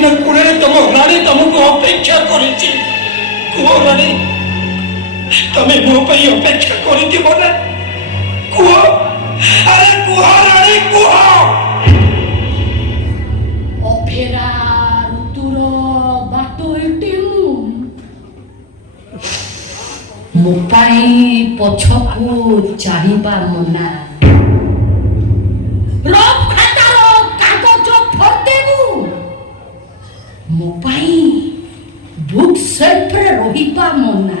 ଦିନ କୂଳରେ ତମ ରାଣୀ ତମକୁ ଅପେକ୍ଷା କରିଛି। କୁହ ରାଣୀ, ତମେ ମୋ ପାଇଁ ଅପେକ୍ଷା କରିଥିବ ନା? କୁହ, ଆରେ କୁହ ରାଣୀ, କୁହ। ଅଫେରା ଋତୁର ବାଟ ଏଠି ମୋ ପାଇଁ ପଛକୁ ଚାହିଁବା ମନା। ରଫ୍ ଖାତାର କାଗଜ ଫଟେବୁ ମୋ ପାଇଁ ବୁକ୍ ସେଲ୍ଫରେ ରହିବା ମନା।